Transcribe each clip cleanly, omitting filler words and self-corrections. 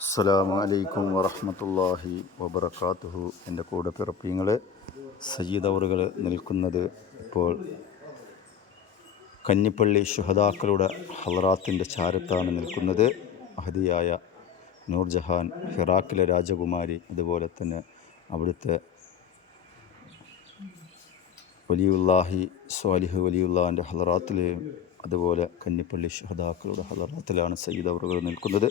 അസ്സലാമു അലൈക്കും വറഹ്മത്തുള്ളാഹി വബറകാതുഹു. എൻ്റെ കൂടെ പിറപ്പിങ്ങളെ സയ്യിദ് അവറുകൾ നിൽക്കുന്നത് ഇപ്പോൾ കഞ്ഞിപ്പള്ളി ശുഹദാക്കളുടെ ഹളറാത്തിൻ്റെ ചാരത്താണ് നിൽക്കുന്നത്. മഹദിയായ നൂർജഹാൻ, ഹിറാക്കിലെ രാജകുമാരി, അതുപോലെ തന്നെ അവിടുത്തെ വലിയുല്ലാഹി സ്വാലിഹ് വലിയുള്ളാൻ്റെ ഹളറാത്തിലെയും അതുപോലെ കഞ്ഞിപ്പള്ളി ശുഹദാക്കളുടെ ഹളറാത്തിലാണ് സയ്യിദ് അവറുകൾ നിൽക്കുന്നത്.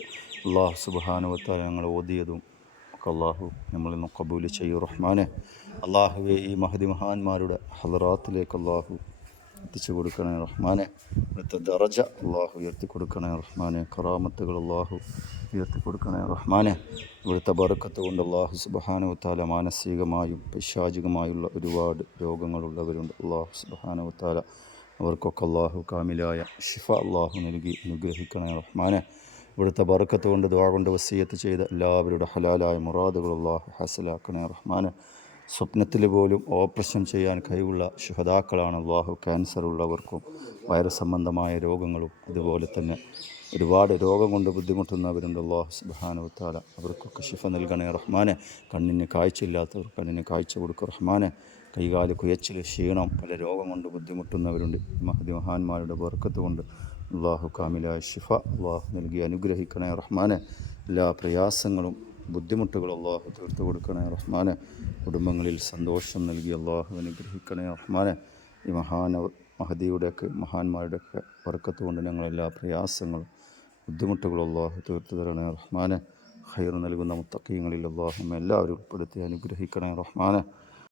അള്ളാഹു സുബ്ഹാനഹു വ തആല ഞങ്ങൾ ഓതിയതും ഒക്കെ അള്ളാഹു നമ്മളിൽ നിന്ന് ഖബൂൽ ചെയ്യൂ റഹ്മാനെ. അള്ളാഹുവെ, ഈ മഹദി മഹാന്മാരുടെ ഹളറാത്തിലേക്ക് അള്ളാഹു എത്തിച്ചു കൊടുക്കണേ റഹ്മാനെ. ഇവിടുത്തെ ദറജ അള്ളാഹു ഉയർത്തി കൊടുക്കണേ റഹ്മാനെ. കറാമത്തുകൾ അള്ളാഹു ഉയർത്തി കൊടുക്കണേ റഹ്മാനെ. ഇവിടുത്തെ ബറക്കത്ത് കൊണ്ട് അള്ളാഹു സുബ്ഹാനഹു വ തആല മാനസികമായും പൈശാചികമായുള്ള ഒരുപാട് രോഗങ്ങളുള്ളവരുണ്ട്. അള്ളാഹു സുബ്ഹാനഹു വ തആല അവർക്കൊക്കെ അള്ളാഹു കാമിലായ ഷിഫ അള്ളാഹു നൽകി അനുഗ്രഹിക്കണേ റഹ്മാനെ. ഇവിടുത്തെ ബറക്കത്ത് കൊണ്ട് ദുആ കൊണ്ട് വസിയത്ത് ചെയ്ത എല്ലാവരുടെ ഹലാലായ മുറാദുകൾ അള്ളാഹു ഹാസിലാക്കണേ റഹ്മാനെ. സ്വപ്നത്തിൽ പോലും ഓപ്പറേഷൻ ചെയ്യാൻ കഴിവുള്ള ശുഹദാക്കളാണ് അള്ളാഹു. ക്യാൻസർ ഉള്ളവർക്കും വൈറസ് സംബന്ധമായ രോഗങ്ങളും അതുപോലെ തന്നെ ഒരുപാട് രോഗം കൊണ്ട് ബുദ്ധിമുട്ടുന്നവരുണ്ട്. അള്ളാഹു സുബ്ഹാനഹു വ തആല അവർക്കൊക്കെ ശിഫ നൽകണേ റഹ്മാനെ. കണ്ണിന് കാഴ്ചയില്ലാത്തവർ കണ്ണിന് കാഴ്ച കൊടുക്കുക റഹ്മാനെ. കൈകാല് കുയച്ചിൽ, ക്ഷീണം, പല രോഗം കൊണ്ട് ബുദ്ധിമുട്ടുന്നവരുണ്ട്. മഹദി മഹാന്മാരുടെ ബർക്കത്ത് കൊണ്ട് അള്ളാഹു കാമിലായ ഷിഫ അള്ളാഹു നൽകി അനുഗ്രഹിക്കണേ റഹ്മാനെ. എല്ലാ പ്രയാസങ്ങളും ബുദ്ധിമുട്ടുകൾ അള്ളാഹു തീർത്തു കൊടുക്കണേ റഹ്മാനെ. കുടുംബങ്ങളിൽ സന്തോഷം നൽകി അള്ളാഹു അനുഗ്രഹിക്കണേ റഹ്മാനെ. ഈ മഹദിയുടെയൊക്കെ മഹാന്മാരുടെയൊക്കെ ബർക്കത്ത് കൊണ്ട് ഞങ്ങളെല്ലാ പ്രയാസങ്ങളും ബുദ്ധിമുട്ടുകളും അള്ളാഹു തീർത്തു തരണേ റഹ്മാനെ. ഖൈർ നൽകുന്ന മുത്തഖീങ്ങളിൽ അള്ളാഹു എല്ലാവരും ഉൾപ്പെടുത്തി അനുഗ്രഹിക്കണേ റഹ്മാനെ.